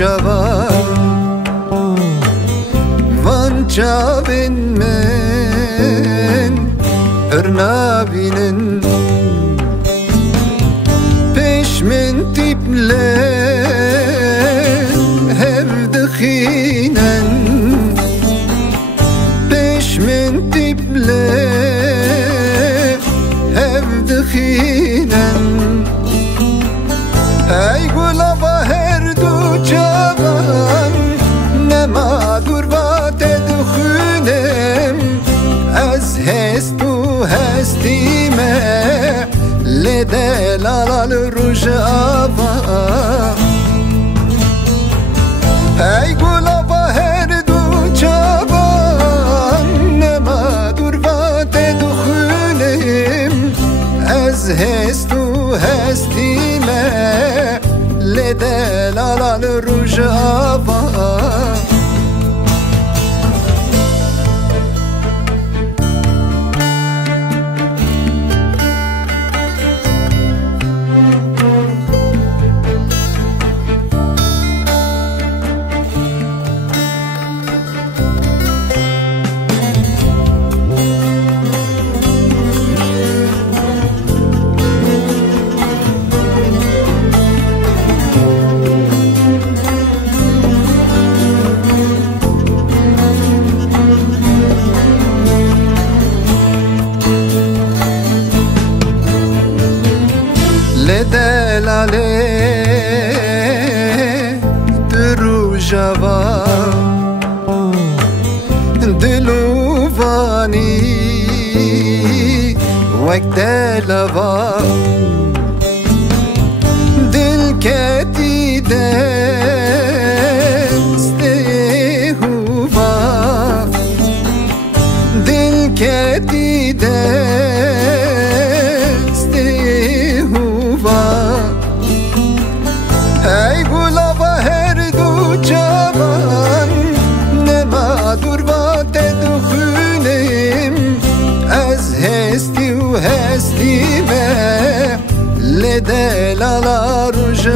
شوا وان چاوین من پر نبینن پیش من تیبله هف دخینن پیش من تیبله هف دخینن ای گلابا هر دو جوان نما دور و تدخونم از هست و هستیمه لدلال روش آبا ای گلابا هر دو جوان نما دور و تدخونم از هست و هستیمه لدلال روش آبا دلاله درو جوا دلوانی وقت دلوا دل کتی دسته هوا دل کتی ای گلابا هر دو جوان نما دور و تدخونم از هستی و هستیمه لدلالا روش